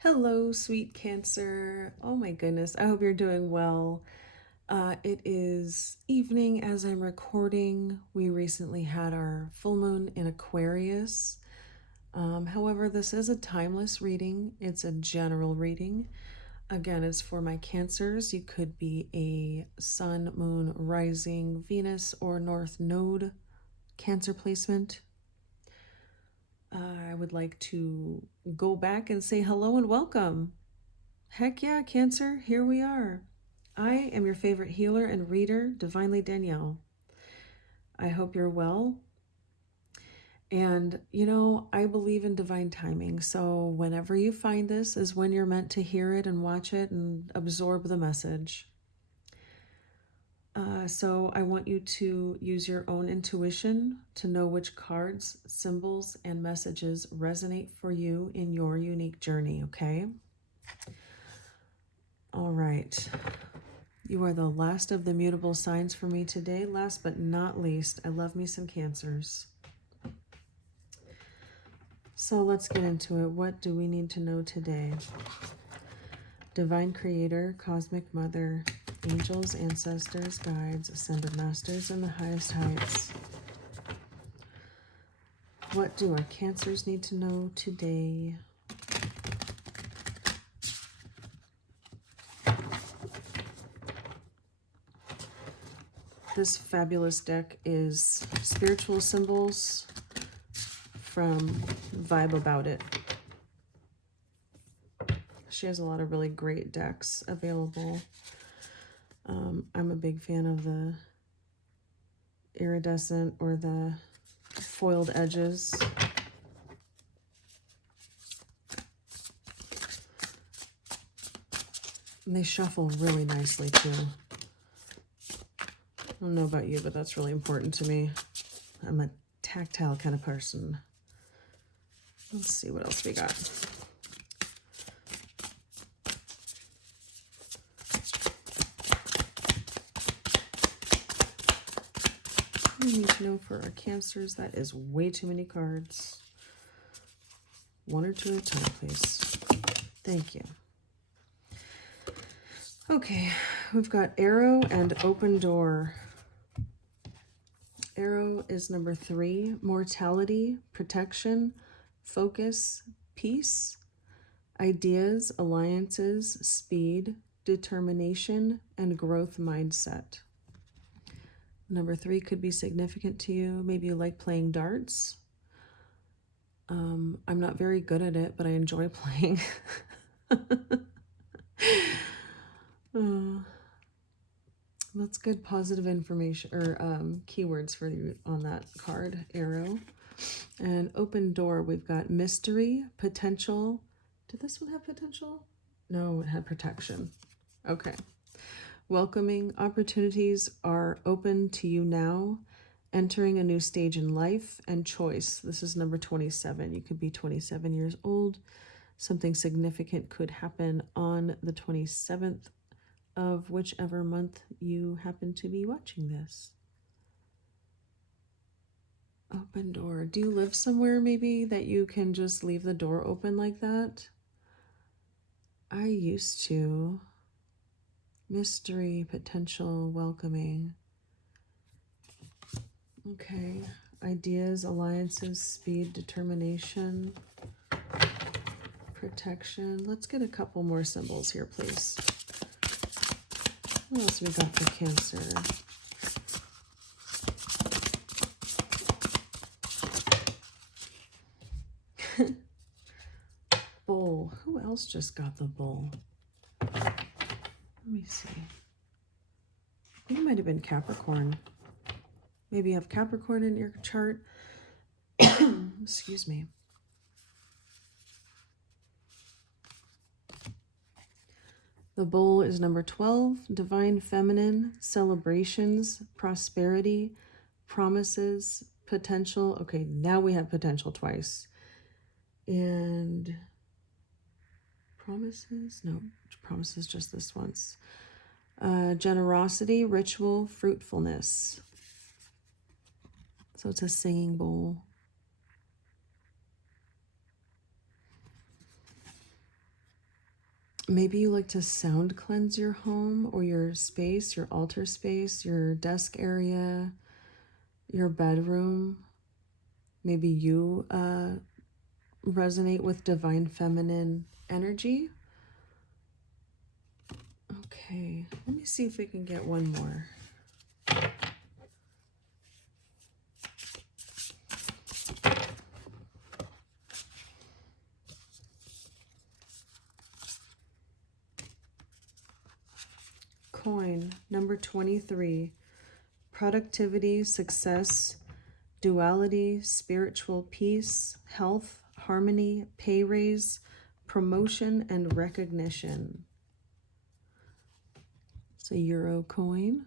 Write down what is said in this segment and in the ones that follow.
Hello, sweet Cancer. Oh my goodness, I hope you're doing well. It is evening as I'm recording. We recently had our full moon in Aquarius. However, this is a timeless reading, it's a general reading. Again, it's for my Cancers. You could be a Sun, Moon, Rising, Venus, or North Node Cancer placement. I would like to go back and say hello and welcome. Heck yeah, Cancer, here we are. I am your favorite healer and reader, Divinely Danielle. I hope you're well. And, I believe in divine timing. So whenever you find this is when you're meant to hear it and watch it and absorb the message. So I want you to use your own intuition to know which cards, symbols, and messages resonate for you in your unique journey, okay? All right. You are the last of the mutable signs for me today. Last but not least, I love me some Cancers. So let's get into it. What do we need to know today? Divine Creator, Cosmic Mother, Angels, Ancestors, Guides, Ascended Masters, and the highest heights. What do our Cancers need to know today? This fabulous deck is Spiritual Symbols from Vibe About It. She has a lot of really great decks available. I'm a big fan of the iridescent or the foiled edges. And they shuffle really nicely too. I don't know about you, but that's really important to me. I'm a tactile kind of person. Let's see what else we got. We need to know for our Cancers. That is way too many cards. One or two at a time, please. Thank you. Okay, we've got Arrow and Open Door. Arrow is number 3. Mortality, protection, focus, peace, ideas, alliances, speed, determination, and growth mindset. Number 3 could be significant to you. Maybe you like playing darts. I'm not very good at it, but I enjoy playing. That's good positive information or keywords for you on that card, Arrow. And Open Door, we've got mystery, potential. Did this one have potential? No, it had protection. Okay. Welcoming opportunities are open to you now. Entering a new stage in life and choice. This is number 27. You could be 27 years old. Something significant could happen on the 27th of whichever month you happen to be watching this. Open door. Do you live somewhere maybe that you can just leave the door open like that? I used to. Mystery, potential, welcoming. Okay. Ideas, alliances, speed, determination, protection. Let's get a couple more symbols here, please. What else we got for Cancer? Bull. Who else just got the bull? Let me see. I think it might have been Capricorn. Maybe you have Capricorn in your chart. Excuse me. The bull is number 12. Divine Feminine, celebrations, prosperity, promises, potential. Okay, now we have potential twice. And promises? No, promises just this once. Generosity, ritual, fruitfulness. So it's a singing bowl. Maybe you like to sound cleanse your home or your space, your altar space, your desk area, your bedroom. Maybe you resonate with divine feminine energy. Okay, let me see if we can get one more. Coin number 23. Productivity, success, duality, spiritual peace, health, harmony, pay raise, promotion, and recognition. It's a euro coin.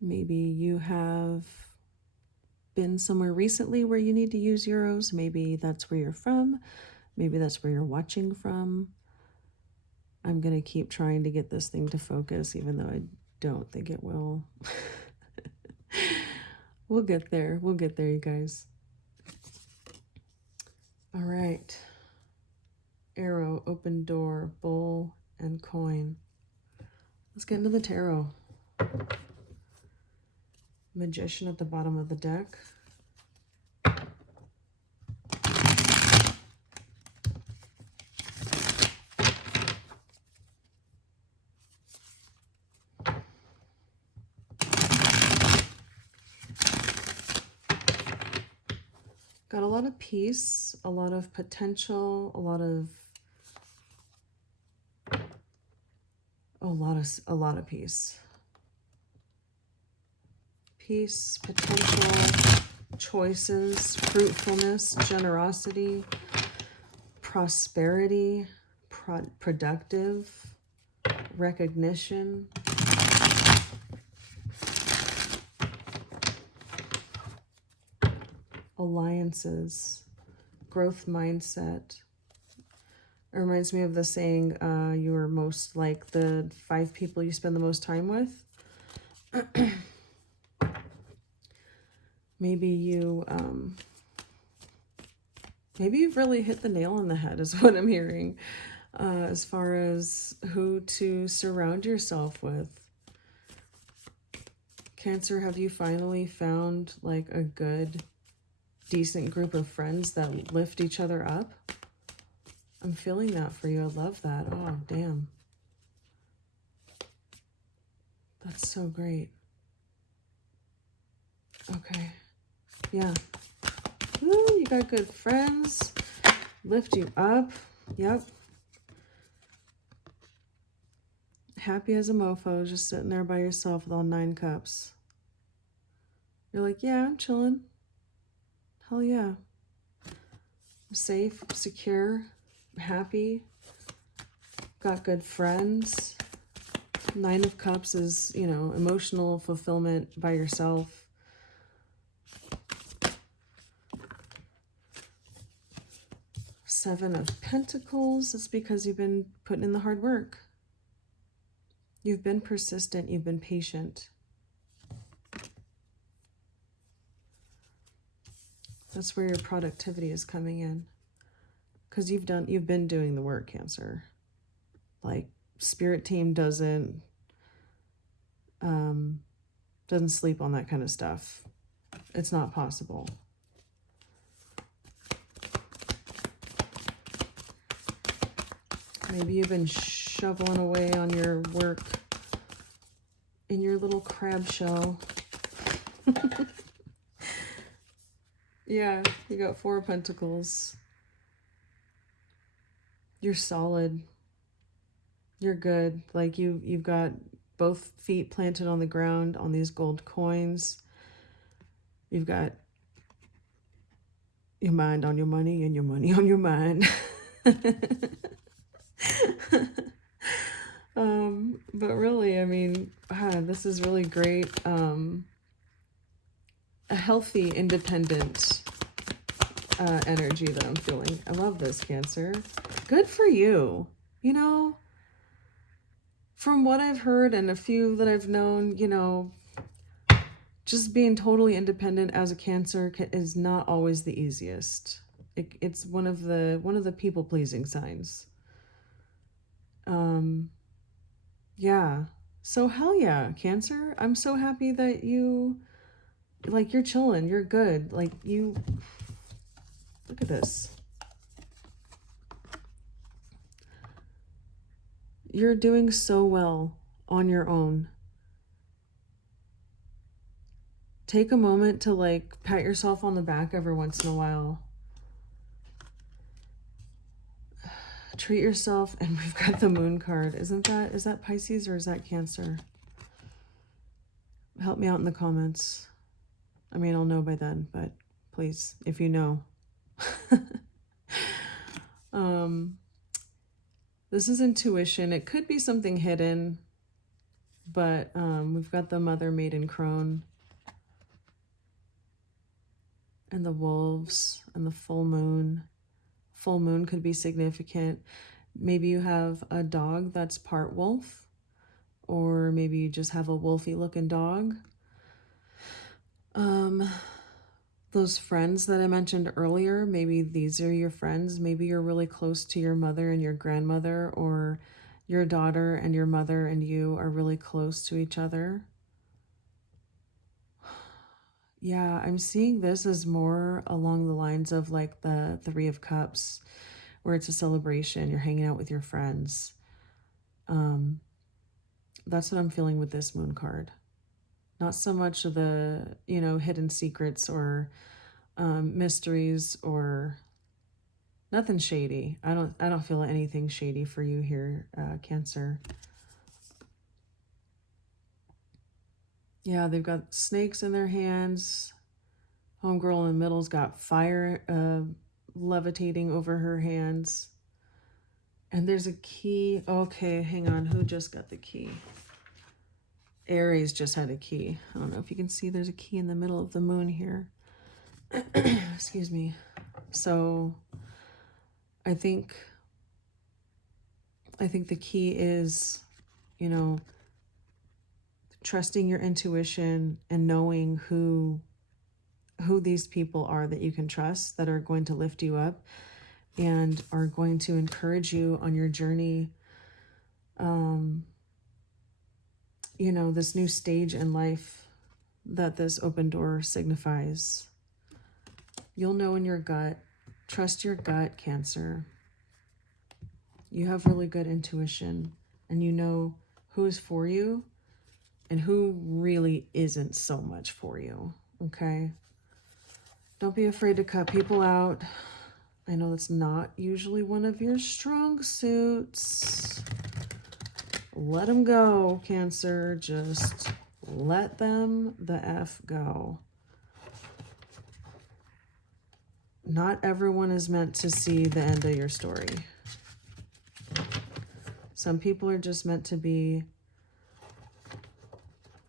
Maybe you have been somewhere recently where you need to use euros. Maybe that's where you're from. Maybe that's where you're watching from. I'm going to keep trying to get this thing to focus, even though I don't think it will. We'll get there. We'll get there, you guys. All right. Arrow, open door, bowl, and coin. Let's get into the tarot. Magician at the bottom of the deck. Got a lot of peace, a lot of potential, a lot of peace. Peace, potential, choices, fruitfulness, generosity, prosperity, productive, recognition. Alliances, growth mindset. It reminds me of the saying, you are most like the 5 people you spend the most time with. Maybe you've really hit the nail on the head is what I'm hearing, as far as who to surround yourself with. Cancer, have you finally found like a good, decent group of friends that lift each other up? I'm feeling that for you. I love that. Oh, damn. That's so great. Okay. Yeah. Ooh, you got good friends. Lift you up. Yep. Happy as a mofo, just sitting there by yourself with all 9 cups. You're like, yeah, I'm chilling. Hell yeah. I'm safe, secure, happy. Got good friends. 9 of Cups is, you know, emotional fulfillment by yourself. Seven of Pentacles. It's because you've been putting in the hard work. You've been persistent. You've been patient. That's where your productivity is coming in. Because you've been doing the work, Cancer. Like, Spirit Team doesn't sleep on that kind of stuff. It's not possible. Maybe you've been shoveling away on your work in your little crab shell. Yeah, you got 4 of Pentacles. You're solid. You're good. Like you've got both feet planted on the ground on these gold coins. You've got your mind on your money and your money on your mind. But really, I mean, this is really great. A healthy, independent energy that I'm feeling. I love this, Cancer. Good for you. You know, from what I've heard and a few that I've known, you know, just being totally independent as a Cancer is not always the easiest. It's one of the people-pleasing signs. Yeah. So hell yeah, Cancer. I'm so happy that you, like, you're chilling. You're good. Like, you, look at this. You're doing so well on your own. Take a moment to, like, pat yourself on the back every once in a while. Treat yourself. And we've got the moon card. Is that Pisces or is that Cancer? Help me out in the comments. I mean, I'll know by then, but please, if you know. This is intuition. It could be something hidden, but we've got the Mother Maiden Crone and the wolves and the full moon. Full moon could be significant. Maybe you have a dog that's part wolf, or maybe you just have a wolfy looking dog. Those friends that I mentioned earlier, maybe these are your friends. Maybe you're really close to your mother and your grandmother, or your daughter and your mother and you are really close to each other. Yeah, I'm seeing this as more along the lines of like the Three of Cups, where it's a celebration. You're hanging out with your friends. That's what I'm feeling with this moon card. Not so much of the, hidden secrets or mysteries or nothing shady. I don't feel anything shady for you here, Cancer. Yeah, they've got snakes in their hands. Homegirl in the middle's got fire levitating over her hands. And there's a key. Okay, hang on. Who just got the key? Aries just had a key. I don't know if you can see there's a key in the middle of the moon here. Excuse me. So I think the key is, trusting your intuition and knowing who these people are that you can trust, that are going to lift you up and are going to encourage you on your journey. This new stage in life that this open door signifies. You'll know in your gut. Trust your gut, Cancer. You have really good intuition, and you know who is for you and who really isn't so much for you, okay? Don't be afraid to cut people out. I know that's not usually one of your strong suits. Let them go, Cancer. Just let them the F go. Not everyone is meant to see the end of your story. Some people are just meant to be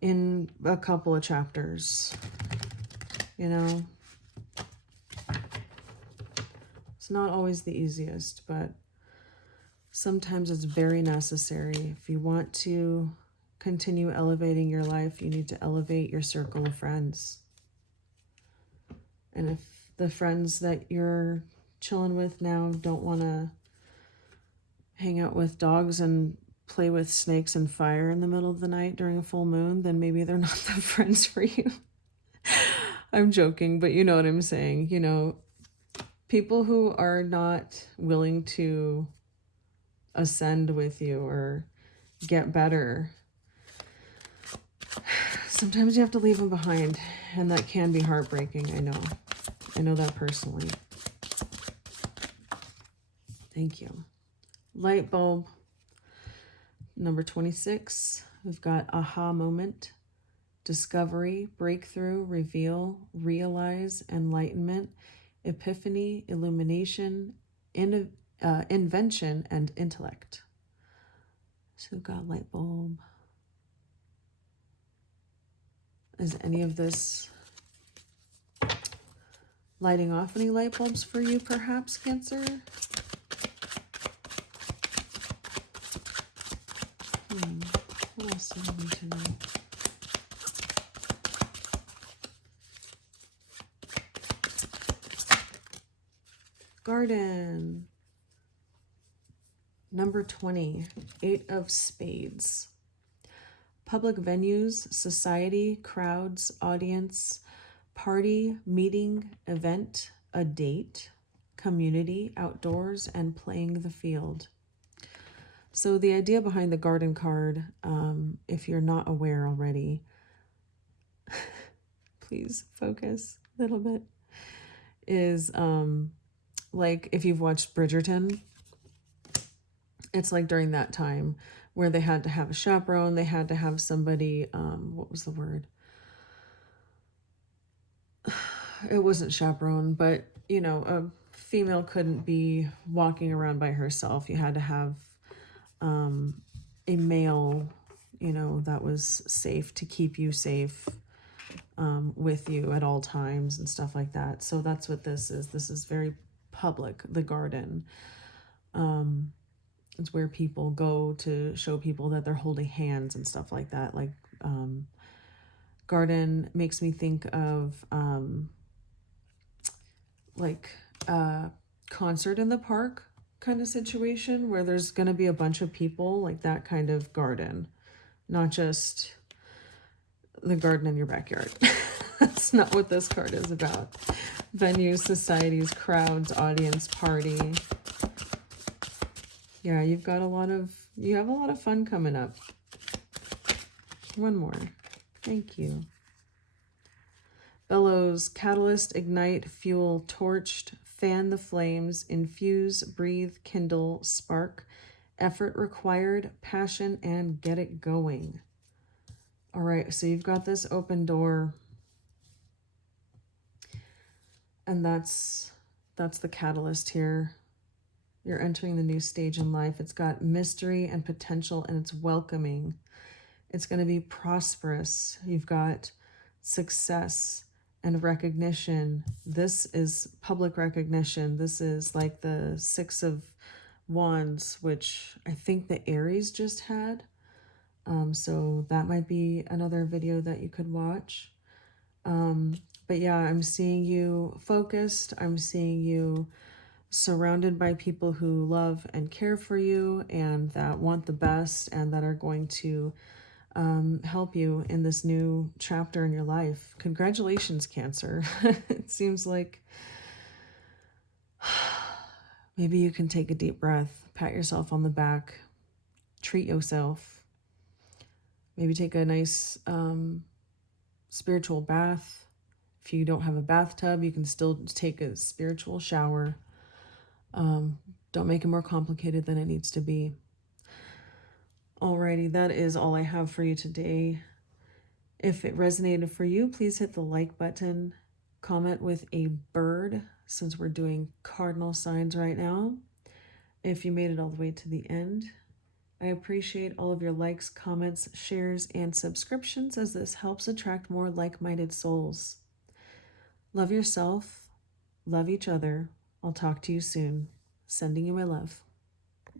in a couple of chapters, It's not always the easiest, but sometimes it's very necessary. If you want to continue elevating your life, you need to elevate your circle of friends. And if the friends that you're chilling with now don't want to hang out with dogs and play with snakes and fire in the middle of the night during a full moon, then maybe they're not the friends for you. I'm joking, but you know what I'm saying. People who are not willing to ascend with you or get better, sometimes you have to leave them behind, and that can be heartbreaking. I know that personally. Thank you. Light bulb number 26. We've got aha moment, discovery, breakthrough, reveal, realize, enlightenment, epiphany, illumination, invention, and intellect. So we've got light bulb. Is any of this lighting off any light bulbs for you, perhaps, Cancer? What else do I need to know? Garden. Number 20, 8 of Spades. Public venues, society, crowds, audience, party, meeting, event, a date, community, outdoors, and playing the field. So the idea behind the garden card, if you're not aware already, please focus a little bit, is like if you've watched Bridgerton, it's like during that time where they had to have a chaperone, they had to have somebody, what was the word? It wasn't chaperone, but you know, a female couldn't be walking around by herself. You had to have a male, you know, that was safe to keep you safe with you at all times and stuff like that. So that's what this is. This is very public, the garden. It's where people go to show people that they're holding hands and stuff like that. Like garden makes me think of like a concert in the park kind of situation where there's going to be a bunch of people, like that kind of garden, not just the garden in your backyard. That's not what this card is about. Venues, societies, crowds, audience, party. Yeah, you have a lot of fun coming up. One more. Thank you. Bellows, catalyst, ignite, fuel, torched, fan the flames, infuse, breathe, kindle, spark, effort required, passion, and get it going. All right, so you've got this open door, and that's the catalyst here. You're entering the new stage in life. It's got mystery and potential, and it's welcoming. It's going to be prosperous. You've got success and recognition. This is public recognition. This is like the 6 of Wands, which I think the Aries just had. So that might be another video that you could watch. But yeah, I'm seeing you focused. I'm seeing you surrounded by people who love and care for you and that want the best and that are going to help you in this new chapter in your life. Congratulations, Cancer. It seems like maybe you can take a deep breath, pat yourself on the back, treat yourself. Maybe take a nice spiritual bath. If you don't have a bathtub, you can still take a spiritual shower. Don't make it more complicated than it needs to be. Alrighty, that is all I have for you today. If it resonated for you, please hit the like button. Comment with a bird, since we're doing cardinal signs right now. If you made it all the way to the end, I appreciate all of your likes, comments, shares, and subscriptions, as this helps attract more like-minded souls. Love yourself. Love each other. I'll talk to you soon. Sending you my love.